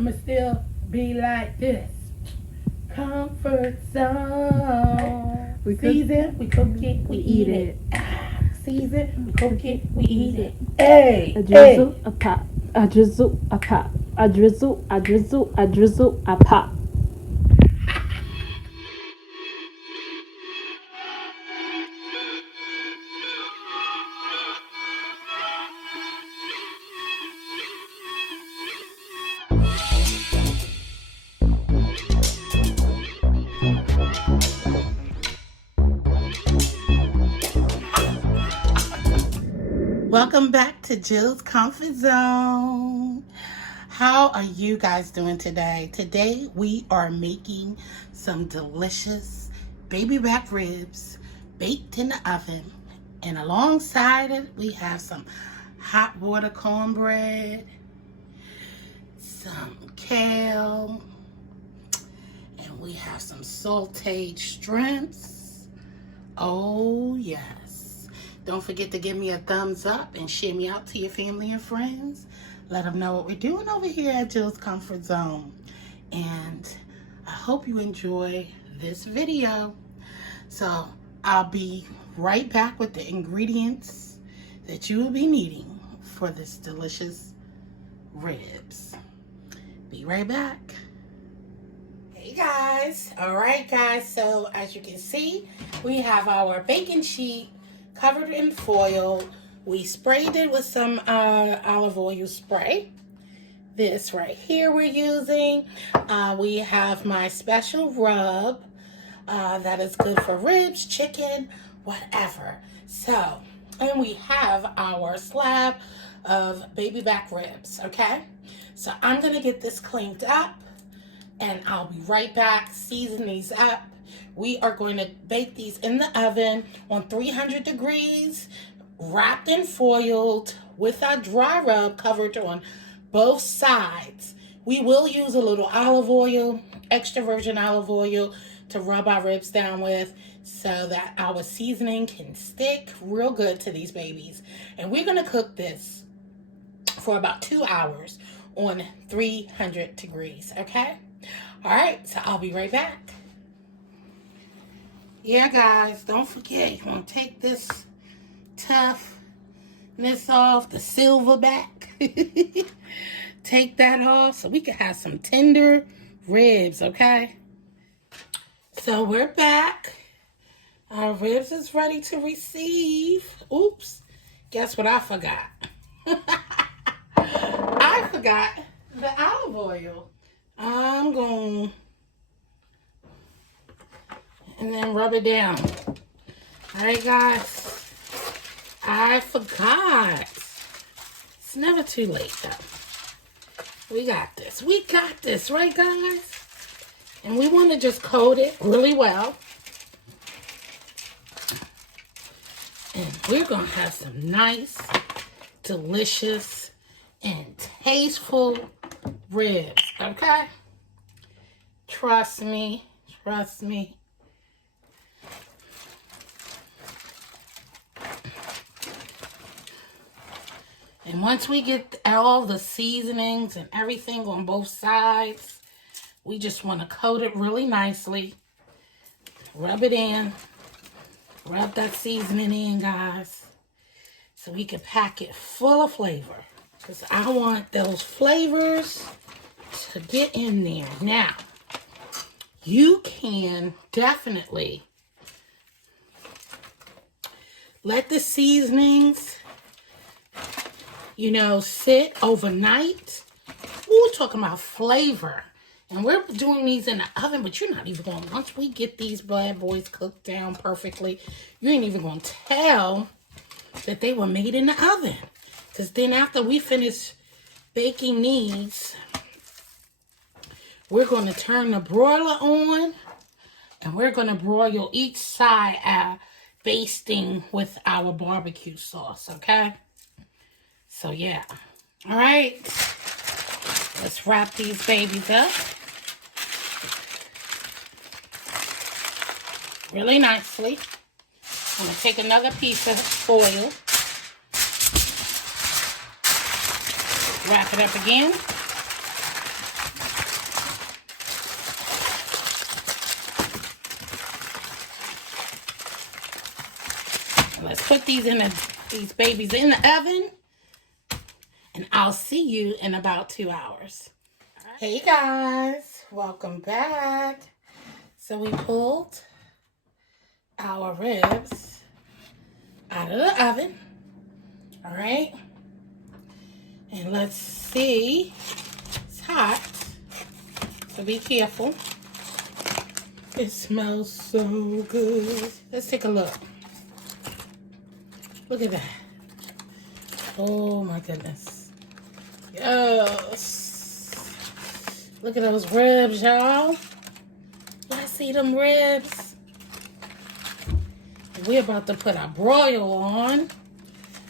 I'ma still be like this. Comfort zone. We cook, Season, we cook it, we eat it. Season, we cook it, we eat it. A Hey, drizzle, hey. a pop. A drizzle, a pop. A drizzle, a drizzle, a drizzle, a pop. Welcome back to Jill's Comfort Zone. How are you guys doing today? Today we are making some delicious baby back ribs baked in the oven. And alongside it, we have some hot water cornbread, some kale, and we have some sauteed shrimps. Oh, yes. Don't forget to give me a thumbs up and share me out to your family and friends. Let them know what we're doing over here at Jill's Comfort Zone. And I hope you enjoy this video. So I'll be right back with the ingredients that you will be needing for this delicious ribs. Be right back. Hey guys. All right guys, so as you can see, we have our baking sheet covered in foil. We sprayed it with some olive oil spray. This right here we're using. We have my special rub that is good for ribs, chicken, whatever. So, and we have our slab of baby back ribs, okay? So I'm gonna get this cleaned up and I'll be right back, season these up. We are going to bake these in the oven on 300 degrees, wrapped and foiled with our dry rub covered on both sides. We will use a little olive oil, extra virgin olive oil, to rub our ribs down with so that our seasoning can stick real good to these babies. And we're going to cook this for about 2 hours on 300 degrees, okay? All right, so I'll be right back. Yeah, guys, don't forget, you want to take this toughness off, the silverback. Take that off so we can have some tender ribs, okay? So we're back. Our ribs is ready to receive. Oops, guess what I forgot? I forgot the olive oil. I'm going and then rub it down. All right, guys. I forgot. It's never too late, though. We got this. We got this, right, guys? And we want to just coat it really well. And we're going to have some nice, delicious, and tasteful ribs, okay? Trust me. Trust me. And once we get all the seasonings and everything on both sides, we just want to coat it really nicely. Rub it in. Rub that seasoning in, guys. So we can pack it full of flavor. Because I want those flavors to get in there. Now, you can definitely let the seasonings, sit overnight. We're talking about flavor. And we're doing these in the oven, but you're not even going to, once we get these bad boys cooked down perfectly, you ain't even going to tell that they were made in the oven. Because then after we finish baking these, we're going to turn the broiler on, and we're going to broil each side basting with our barbecue sauce, okay? So, yeah. All right. Let's wrap these babies up really nicely. I'm going to take another piece of foil, wrap it up again, put these babies in the oven, and I'll see you in about 2 hours. Hey guys, welcome back. So we pulled our ribs out of the oven. All right. And let's see. It's hot, so be careful. It smells so good. Let's take a look. Look at that. Oh my goodness. Yes. Look at those ribs, y'all. Y'all see them ribs? We're about to put our broiler on,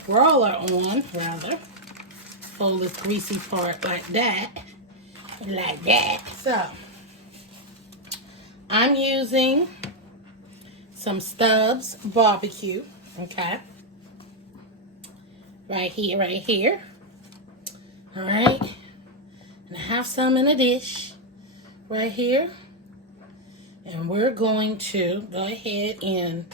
rather. Fold this greasy part like that. So, I'm using some Stubbs barbecue, okay? Right here. All right. And I have some in a dish right here. And we're going to go ahead and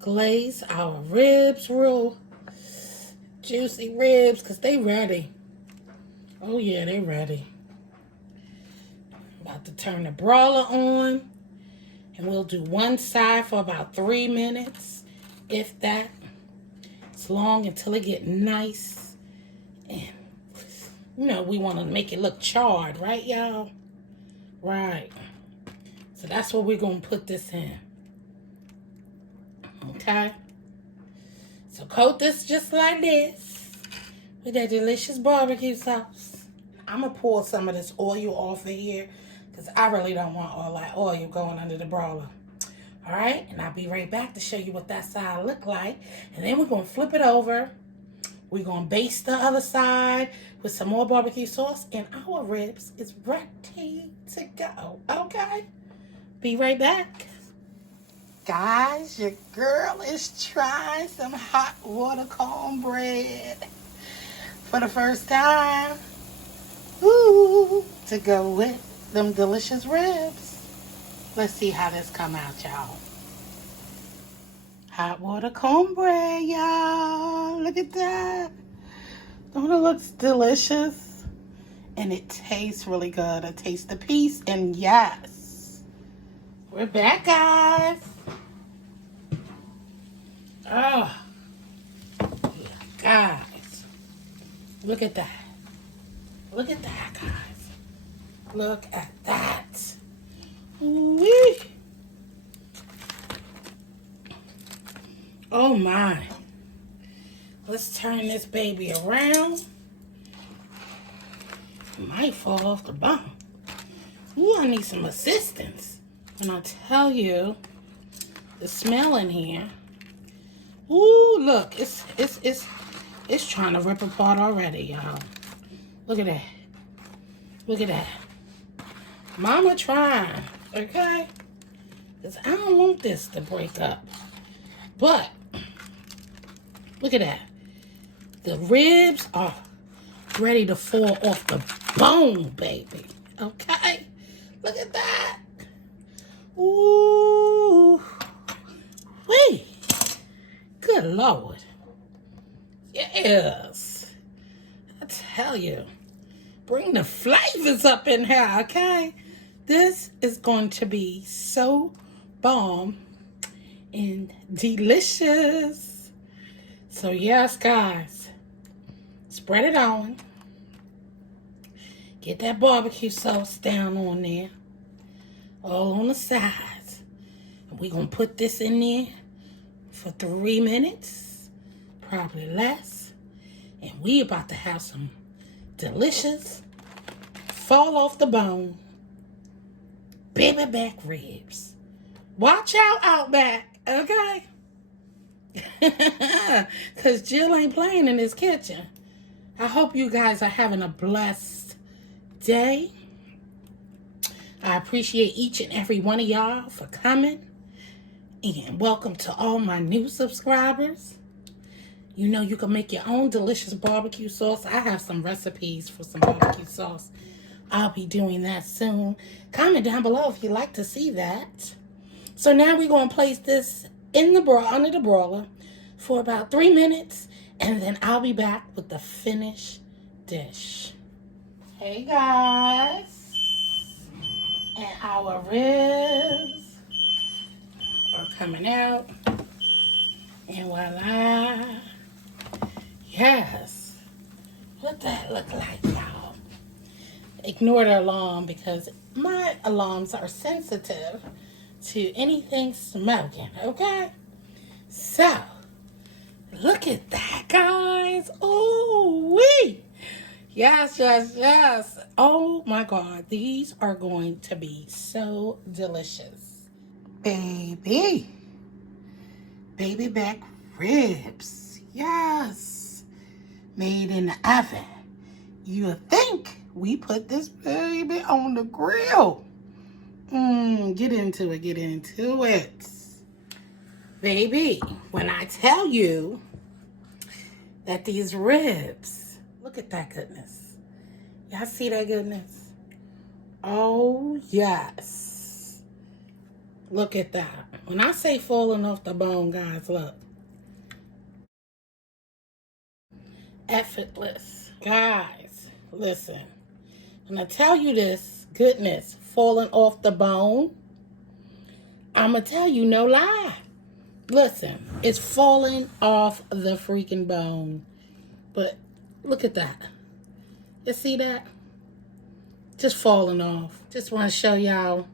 glaze our ribs, real juicy ribs, because they ready. Oh yeah, they ready. About to turn the broiler on, and we'll do one side for about 3 minutes, if that. It's long until it get nice, and we want to make it look charred, right, y'all? Right. So that's what we're gonna put this in. Okay. So coat this just like this with that delicious barbecue sauce. I'm going to pour some of this oil off of here because I really don't want all that oil going under the broiler. All right, and I'll be right back to show you what that side look like. And then we're going to flip it over. We're going to baste the other side with some more barbecue sauce, and our ribs is ready to go. Okay, be right back. Guys, your girl is trying some hot water cornbread for the first time. Ooh, to go with them delicious ribs. Let's see how this come out, y'all. Hot water cornbread, y'all. Look at that. Don't it look delicious? And it tastes really good. I taste the piece, and yes. We're back, guys. Oh, guys, look at that. Look at that, guys. Look at that. Wee. Oh, my. Let's turn this baby around. It might fall off the bone. Ooh, I need some assistance. When I tell you the smell in here. Ooh, look, it's trying to rip apart already, y'all. Look at that. Look at that. Mama trying, okay? Because I don't want this to break up. But, look at that. The ribs are ready to fall off the bone, baby. Okay? Look at that. Ooh. Wait. Good Lord. Yes. I tell you. Bring the flavors up in here, okay? This is going to be so bomb and delicious. So yes, guys. Spread it on. Get that barbecue sauce down on there. All on the sides. And we're going to put this in there for 3 minutes, probably less, and we about to have some delicious, fall off the bone, baby back ribs. Watch out back, okay? Because Jill ain't playing in this kitchen. I hope you guys are having a blessed day. I appreciate each and every one of y'all for coming. And welcome to all my new subscribers. You know you can make your own delicious barbecue sauce. I have some recipes for some barbecue sauce. I'll be doing that soon. Comment down below if you'd like to see that. So now we're going to place this in the under the broiler for about 3 minutes, and then I'll be back with the finished dish. Hey guys, and our ribs are coming out, and voila. Yes, what that look like, y'all? Ignore the alarm because my alarms are sensitive to anything smoking, okay? So, look at that, guys. Oh, wee. Yes, yes, yes. Oh, my God. These are going to be so delicious. Baby back ribs. Yes. Made in the oven. You think we put this baby on the grill. Get into it. Baby, when I tell you that these ribs, look at that goodness. Y'all see that goodness? Oh, yes. Look at that. When I say falling off the bone, guys, look. Effortless. Guys, listen. When I tell you this goodness falling off the bone, I'm going to tell you no lie. Listen, it's falling off the freaking bone. But look at that. You see that? Just falling off. Just want to show y'all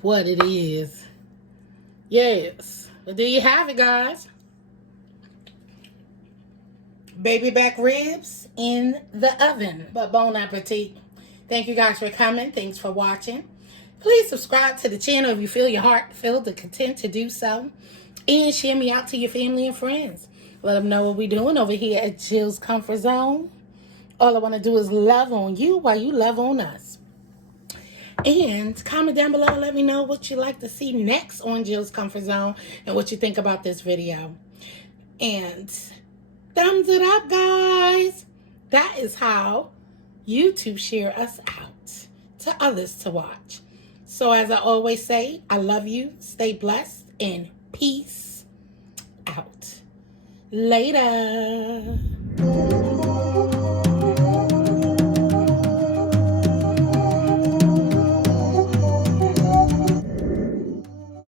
what it is. Yes. But there you have it, guys. Baby back ribs in the oven. But bon appetit. Thank you guys for coming. Thanks for watching. Please subscribe to the channel if you feel your heart filled the content to do so. And share me out to your family and friends. Let them know what we're doing over here at Jill's Comfort Zone. All I want to do is love on you while you love on us. And comment down below and let me know what you'd like to see next on Jill's Comfort Zone and what you think about this video. And thumbs it up, guys. That is how YouTube share us out to others to watch. So as I always say, I love you. Stay blessed and peace out. Later.